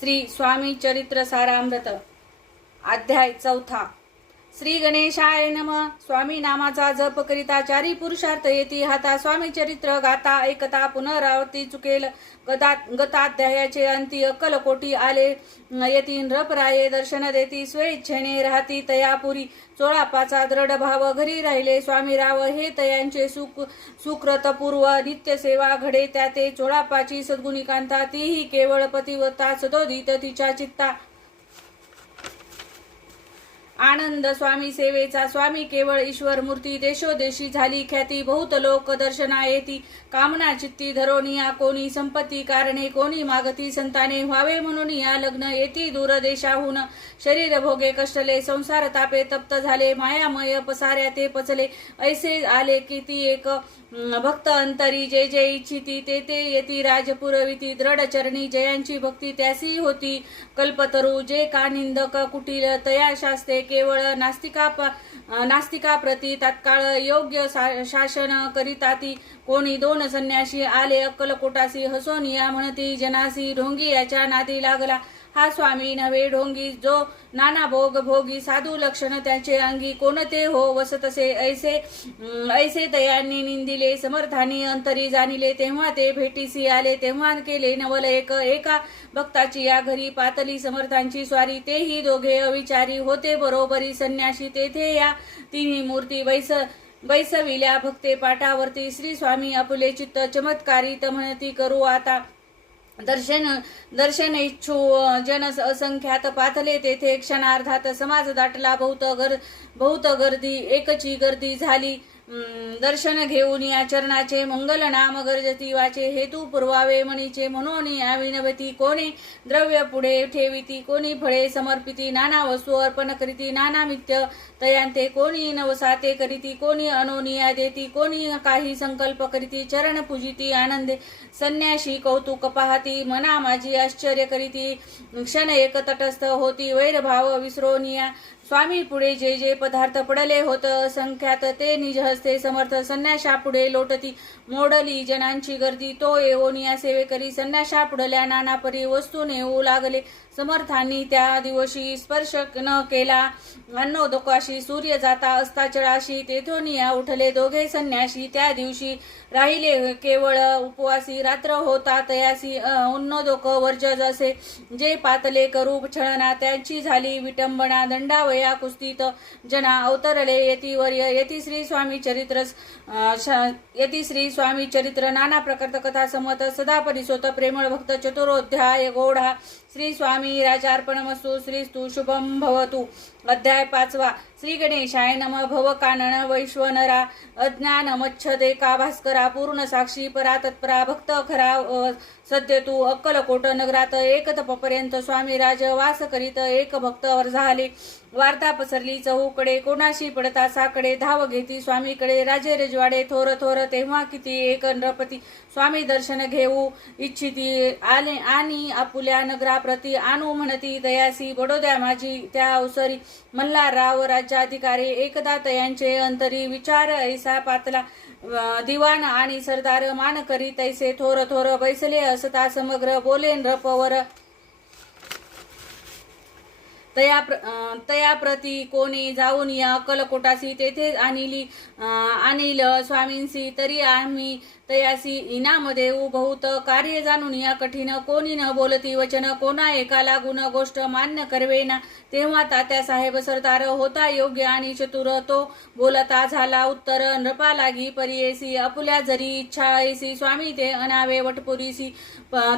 श्री स्वामी चरित्र सारामृत अध्याय 4. श्री गणेशाय नमः. स्वामी नामाचा जप करिता चारी पुरुषार्थ येती हाता. स्वामी चरित्र गाता ऐकता पुनरावृत्ती चुकेल. गताध्यायाचे अंती अक्कलकोटी आले येती. नृपराये दर्शन देती स्वेच्छेने राहती तयापुरी. चोळापाचा दृढ भाव घरी राहिले स्वामीराव. हे तयांचे सुकृतपूर्व नित्य सेवा घडे त्या ते. चोळापाची सद्गुणिकांता तीही केवळ पतिव्रता सदोदित तिच्या चित्ता. आनंद स्वामी सेवेचा. स्वामी केवळ ईश्वर मूर्ती. देशोदेशी झाली ख्याती. बहुत लोक दर्शना येती. कामना चित्ती धरोनिया कोणी. संपत्ती कारणे कोणी मागती. संताने व्हावे म्हणून या लग्न येती दूर देशाहून. शरीर भोगे कष्टले संसार तापे तप्त झाले. मायामय पसाऱ्या ते पचले. ऐसे आले किती एक भक्त अंतरी. जे जे इच्छिती ते ते येती राजपुरविती. दृढ चरणी जयांची भक्ती त्यासी होती कल्पतरू. जे का निंदक कुटील तया शास्ते केवळ नास्तिका प्रती तात्काळ योग्य शासन करिताती. कोणी दोन संन्यासी आले अक्कलकोटासी. हसोनिया म्हणती जनासी. ढोंगी याच्या नादी लागला हा स्वामी नव्हे ढोंगी. जो नाना भोग भोगी साधू लक्षण त्याचे अंगी. कोणते हो वसतसे ऐसे तयांनी निंदिले. समर्थानी अंतरी जाणिले तेव्हा ते भेटीसी आले. तेव्हा केले नवल एका भक्ताची या घरी. पातली समर्थांची स्वारी. तेही दोघे अविचारी होते बरोबरी संन्यासी. तेथे या तिन्ही मूर्ती बैसविल्या भक्ते पाठावरती. श्री स्वामी आपुले चित्त चमत्कारित म्हणती करू आता. दर्शन इच्छू जन असंख्यात पाथले तेथे. क्षणार्धात समाज दाटला बहुत गर्दी. एकची गर्दी झाली. दर्शन घेऊन या चरणाचे मंगल नाम गर्जती वाचे. हेतू पुरवावे मनीचे म्हणून या विनवती. कोणी द्रव्य पुढे ठेविती. कोणी फळे समर्पिती. नाना वस्तू अर्पण करीती. नाना मित्य तयांते. कोणी नवसाते करीती. कोणी अनोनिया देती. कोणी काही संकल्प करीती. चरण पूजिती आनंदे. संन्याशी कौतुक पाहती. मना माझी आश्चर्य करीती. क्षण एक तटस्थ होती. वैरभाव विसरोनिया. स्वामी पुढे जे जे पदार्थ पडले होत असंख्यात ते निज हस्ते समर्थ संन्याशा पुढे लोटती. मोडली जनांची गर्दी. तो येऊनिया सेवेकरी. संन्याशा पुढल्या नाना परी वस्तू नेऊ लागले. समर्थांनी त्या दिवशी स्पर्श न केला अन्नोदकाशी. सूर्य जाता असता चळाशी. तेथून या उठले दोघे संन्यासी. त्या दिवशी राहिले केवळ उपवासी. रात्र होता तयासी अन्नोदक वर्जज असे. जे पातले करू छळना त्यांची झाली विटंबना. दंडावया कुस्तीत जना अवतरले येतीवर्य. येती श्री स्वामी चरित्र नाना प्रकृत कथा समत. सदा परिसोत प्रेमळ भक्त. चतुरोध्याय गौढा. श्री स्वामी राजार्पणमस्तु. श्रीस्तु शुभम भवतु. अध्याय 5. श्री गणेशाय नमः. भव कानन वैश्वनरा. अज्ञान मच्छदे का भास्करा. पूर्ण साक्षी परा तत्परा. भक्त खरा सद्य तू. अक्कलकोट नगरात एक तपपर्यंत स्वामी राज वास करीत. एक भक्त वर झाले. वार्ता पसरली चहूकडे. कोणाशी पडता साकडे. धाव घेती स्वामीकडे. राजे रजवाडे थोर थोर. तेव्हा किती एक नृपती. स्वामी दर्शन घेऊ इच्छिती आले. आणि आपुल्या नगराप्रती आणू म्हणती दयासी. बडोद्या माझी त्या अवसरी. मल्हारराव राज्याधिकारी. एकदा तयांचे अंतरी. विचार ऐसा पातला. दिवाण आणि सरदार मान करी तैसे थोर थोर. बैसले असता समग्र. बोले नृपवर तया प्रती. कोणी जाऊन या अक्कलकोटासी. तेथे आणील स्वामींसी. तरी आम्ही तयासी इनाम देऊ बहुत. कार्य जाणून या कठीण. कोणी न बोलती वचन. कोणा एका लागून गोष्ट मान्य करवेना. तेव्हा तात्या साहेब सरदार होता योग्य आणि चतुर. तो बोलता झाला उत्तर. नृपा लागी परियेसी. आपुल्या जरी इच्छा ऐसी. स्वामी ते अनावे वटपुरीसी.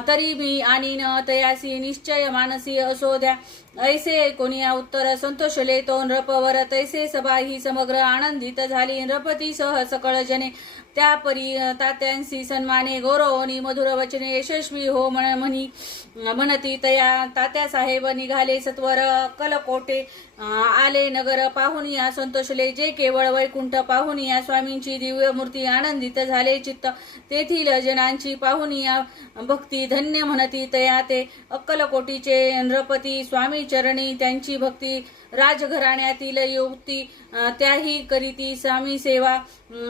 तरी मी आणि न तयासी. निश्चय मानसी असो द्या. ऐसे कोणी उत्तर संतोषले तो नृपवर. तैसे सभा ही समग्र आनंदित झाली. नृपती सह सकळ जने. त्या परी तात्यांसी सन्माने. गौरवनी मधुर वचने. यशस्वी हो म्हणती तया. तात्या साहेब निघाले सत्वर. अक्कलकोटे आले नगर. पाहून या संतोषले. जे केवळ वैकुंठ पाहून या स्वामींची दिव्य मूर्ती. आनंदित झाले चित्त. तेथील जनांची पाहून या भक्ती. धन्य म्हणती तया ते. अक्कलकोटीचे नृपती. स्वामी चरणी त्यांची भक्ती. राजघराण्यातील युक्ती त्याही करीती स्वामी सेवा.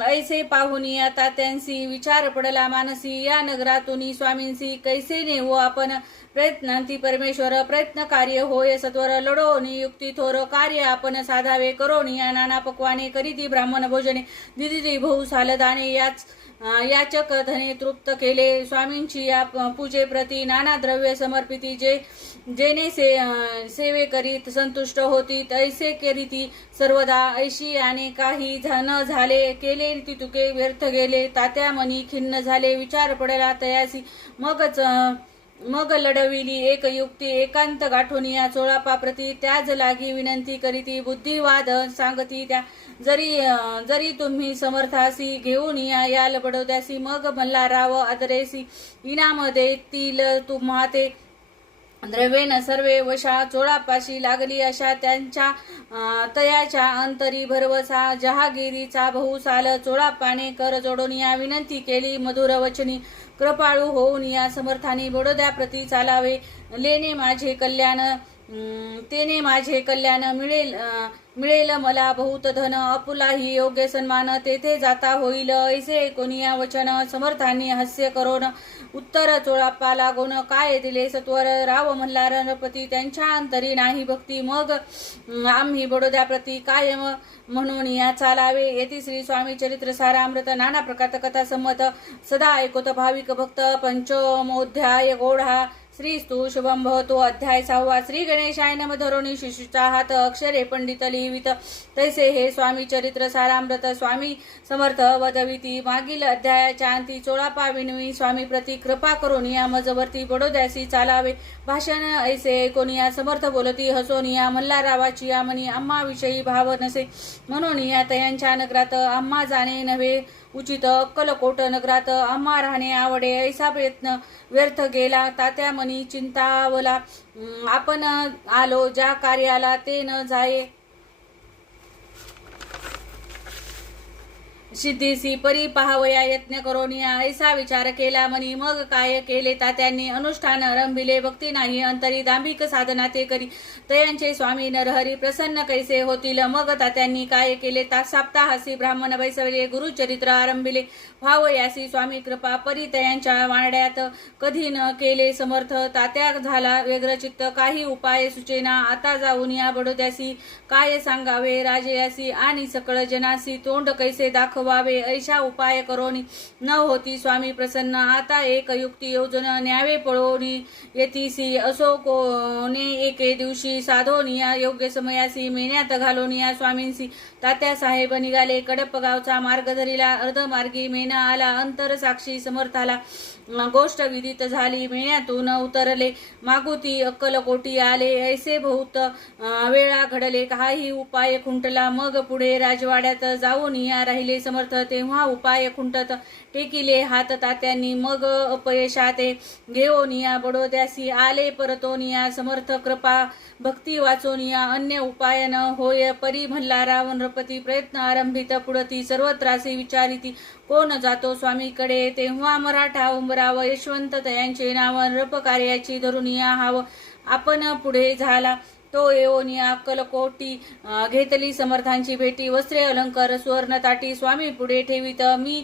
ऐसे पाहुनी आता त्यांसी विचार पडला मानसी. या नगरातून स्वामींसी कैसे नेवो आपण. प्रयत्नांती परमेश्वर प्रयत्न कार्य होय सत्वर लढोनी युक्ती थोर कार्य आपण साधावे करोनी या नाना पक्वाने करीती ब्राह्मण भोजने दिदी बहु सालदाने याचक धने तृप्त केले स्वामींची या पूजेप्रती नाना द्रव्य समर्पिती जेने सेवे करीत संतुष्ट होती तैसे करीती सर्वदा ऐशी आणि काही न झाले केले तितुके व्यर्थ गेले तात्या मनी खिन्न झाले विचार पडला तयासी मग लढविली एक युक्ती एकांत गाठोनिया चोळापाप्रती त्याज लागी विनंती करीती बुद्धिवाद सांगती त्या जरी तुम्ही समर्थासी घेऊन याल बडोद्यासी मग मल्हारराव आदरेसी इनाम देतील तुम्हा ते द्रव्येन सर्वे वशा चोळापाशी लागली अशा त्यांच्या तयाच्या अंतरी भरवसा जहागिरीचा बहुसाल चोळापाने कर जोडून या विनंती केली मधुर वचनी कृपाळू होऊन या समर्थानी बडोद्याप्रती चालावे लेने माझे कल्याण तेने माझे कल्याण मिळेल मला बहुत धन अपुलाही योग्य सन्मान तेथे जाता होईल ऐसे कोणिया वचन समर्थांनी हास्य करून उत्तर चोळाप्पा लागून काय दिले सत्वर राव मल्हारपती त्यांच्या अंतरी नाही भक्ती मग आम्ही बडोद्याप्रती कायम म्हणून या चालावे येथे श्री स्वामी चरित्र सारामृत नाना प्रकार कथा संमत सदा ऐकोत भाविक भक्त पंचमोध्याय गोढा श्री स्तु शुभम भवतो अध्याय 6 श्री गणेशाय नमः धरोणी शिशुचा हात अक्षरे पंडित लिहिवित तैसे हे स्वामी चरित्र सारामृत स्वामी समर्थ वदविती मागील अध्यायाच्या अंती चोळापा विनवी स्वामी प्रती कृपा करून या मजवर्ती बडोद्यासी चालावे भाषण ऐसे कोणिया समर्थ बोलती हसोनिया मल्हाररावाची या मनी आम्हा विषयी भाव नसे म्हणून या तयांच्या नगरात आम्हा जाणे नव्हे उचित अक्कलकोट नगरात आम्हा राहणे आवडे ऐसा प्रयत्न व्यर्थ गेला तात्या मनी चिंतावला आपण आलो ज्या कार्याला ते न जाये सिद्धीसी परी पाहावया यत्न करोनिया ऐसा विचार केला मनी मग काय केले तात्यांनी अनुष्ठान आरंभिले भक्ती नाही अंतरी दांभिक साधना ते करी तयांचे स्वामी नरहरी प्रसन्न कैसे होतील मग तात्यांनी काय केले साप्ताहासी ब्राह्मण बैसवले गुरुचरित्र आरंभिले भावयासी स्वामी कृपा परी तयांच्या वाड्यात कधी न केले समर्थ तात्या झाला व्यग्रचित्त काही उपाय सुचेना आता जाऊन या बडोद्यासी काय सांगावे राजयासी आणि सकळ जनासी तोंड कैसे दाखवावे ऐशा उपाय करोनी न होती स्वामी प्रसन्न आता एक युक्ती योजन न्यावे पळोनी येतीसी असो कोणे एके दिवशी साधोनिया योग्य समयासी मेन्यात घालोनिया स्वामींसी तात्या साहेब निघाले कडप गावचा मार्ग धरिला अर्धमार्गी मेना आला अंतर साक्षी समर्थाला गोष्ट विदित झाली मेण्यातून उतरले मागुती अक्कलकोटी आले ऐसे बहुत वेळा घडले काही उपाय खुंटला मग पुढे राजवाड्यात जाऊन या राहिले समर्थ तेव्हा उपाय खुंटत टेकिले हात तात्यांनी मग अपयशाते घेऊन या बडोद्यासी आले परतोन या समर्थ कृपा भक्ती वाचून या अन्य उपाय न होय परी मल्हारराव नृपती प्रयत्न आरंभित पुढती सर्वत्रासी विचारिती कोण जातो स्वामीकडे तेव्हा मराठा उंबराव यशवंत तयांचे नाव नृप कार्याची धरून या हाव आपण पुढे झाला तो येऊन या अक्कलकोटी घेतली समर्थांची भेटी वस्त्रे अलंकार सुवर्ण ताटी स्वामी पुढे ठेवीत मी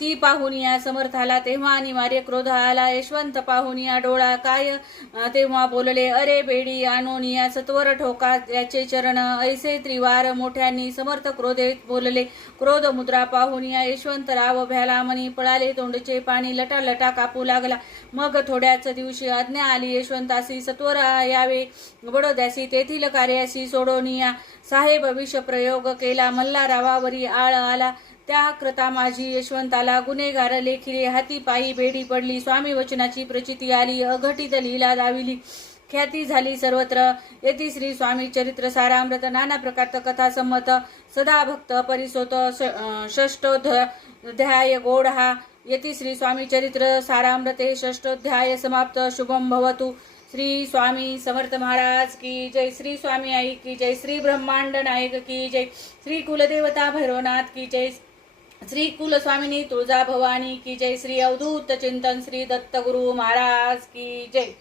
ती पाहून या समर्थाला तेव्हा अनिवार्य क्रोध आला यशवंत पाहून या डोळा काय तेव्हा बोलले अरे बेडी आणून या सत्वर ठोका याचे चरण ऐसे त्रिवार मोठ्यांनी समर्थ क्रोधेत बोलले क्रोध मुद्रा पाहून या यशवंतराव भ्याला मनी पळाले तोंडचे पाणी लटा कापू लागला मग थोड्याच दिवशी आज्ञा आली यशवंतासी सत्वर यावे बडोद्यासी तेथील कार्याशी सोडोनिया साहेब विष प्रयोग केला मल्हाररावावरी आळ आला त्या कृता माझी यशवंताला गुन्हेगार लेखिले हाती पायी बेडी पडली स्वामी वचनाची प्रचिती आली अघटित लीला दाविली ख्याती झाली सर्वत्र येथे श्री स्वामी चरित्र सारामृत नाना प्रकारत कथा संमत सदा भक्त परिसोत षष्ठोध्याय गोढा येथे श्री स्वामी चरित्र सारामृते षष्ठोध्याय समाप्त शुभम भवतु श्री स्वामी समर्थ महाराज की जय श्री स्वामी आई की जय श्री ब्रह्मांड नायक की जय श्री कुलदेवता भैरवनाथ की जय श्री कुल स्वामिनी तुळजा भवानी की जय श्री अवधूत चिंतन श्री दत्त गुरु महाराज की जय।